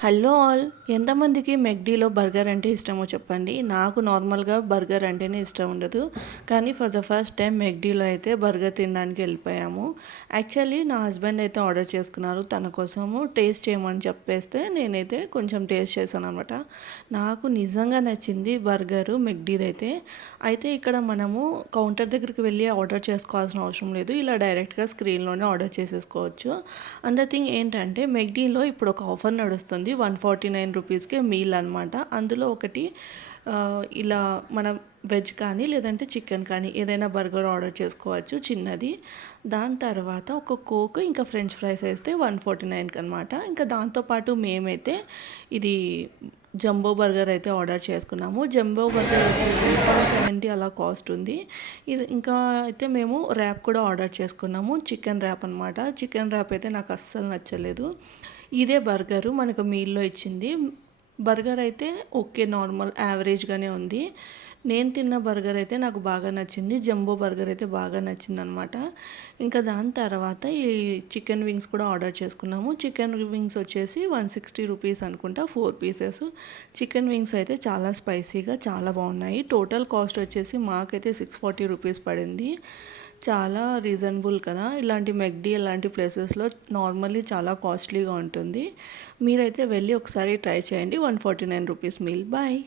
Hello all, ఎంతమందికి మెక్డీలో burger అంటే ఇష్టమో చెప్పండి. నాకు నార్మల్గా బర్గర్ అంటేనే ఇష్టం ఉండదు, కానీ ఫర్ ద ఫస్ట్ టైం మెక్డీలో అయితే బర్గర్ తినడానికి వెళ్ళిపోయాము. యాక్చువల్లీ నా హస్బెండ్ అయితే ఆర్డర్ చేసుకున్నారు, తన కోసము టేస్ట్ చేయమని చెప్పేస్తే నేనైతే కొంచెం టేస్ట్ చేశాను అనమాట. నాకు నిజంగా నచ్చింది బర్గరు మెక్డీదైతే. అయితే ఇక్కడ మనము కౌంటర్ దగ్గరికి వెళ్ళి ఆర్డర్ చేసుకోవాల్సిన అవసరం లేదు, ఇలా డైరెక్ట్గా స్క్రీన్లోనే ఆర్డర్ చేసేసుకోవచ్చు. అండ్ ద థింగ్ ఏంటంటే మెక్డీలో ఇప్పుడు ఒక ఆఫర్ నడుస్తుంది, 149 రూపీస్కే మీల్ అనమాట. అందులో ఒకటి ఇలా మనం వెజ్ కానీ లేదంటే చికెన్ కానీ ఏదైనా బర్గర్ ఆర్డర్ చేసుకోవచ్చు చిన్నది. దాని తర్వాత ఒక కోక్ ఇంకా ఫ్రెంచ్ ఫ్రైస్ వేస్తే 149కి అనమాట. ఇంకా దాంతోపాటు మేమైతే ఇది జంబో బర్గర్ అయితే ఆర్డర్ చేసుకున్నాము. జంబో బర్గర్ వచ్చేసి 170 అలా కాస్ట్ ఉంది. ఇది ఇంకా అయితే మేము ర్యాప్ కూడా ఆర్డర్ చేసుకున్నాము, చికెన్ ర్యాప్ అనమాట. చికెన్ ర్యాప్ అయితే నాకు అస్సలు నచ్చలేదు. ఇదే బర్గరు మనకు మీల్లో ఇచ్చింది. బర్గర్ అయితే ఓకే, నార్మల్ యావరేజ్గానే ఉంది. నేను తిన్న బర్గర్ అయితే నాకు బాగా నచ్చింది, జంబో బర్గర్ అయితే బాగా నచ్చింది అనమాట. ఇంకా దాని తర్వాత ఈ చికెన్ వింగ్స్ కూడా ఆర్డర్ చేసుకున్నాము. చికెన్ వింగ్స్ వచ్చేసి 160 రూపీస్ అనుకుంటా, 4 పీసెస్. చికెన్ వింగ్స్ అయితే చాలా స్పైసీగా చాలా బాగున్నాయి. టోటల్ కాస్ట్ వచ్చేసి మాకైతే 640 రూపీస్ పడింది. చాలా రీజనబుల్ కదా. ఇలాంటి మెక్డీ ఇలాంటి ప్లేసెస్లో నార్మల్లీ చాలా కాస్ట్లీగా ఉంటుంది. మీరైతే వెళ్ళి ఒకసారి ట్రై చేయండి. 149 రూపీస్ మీల్. బాయ్.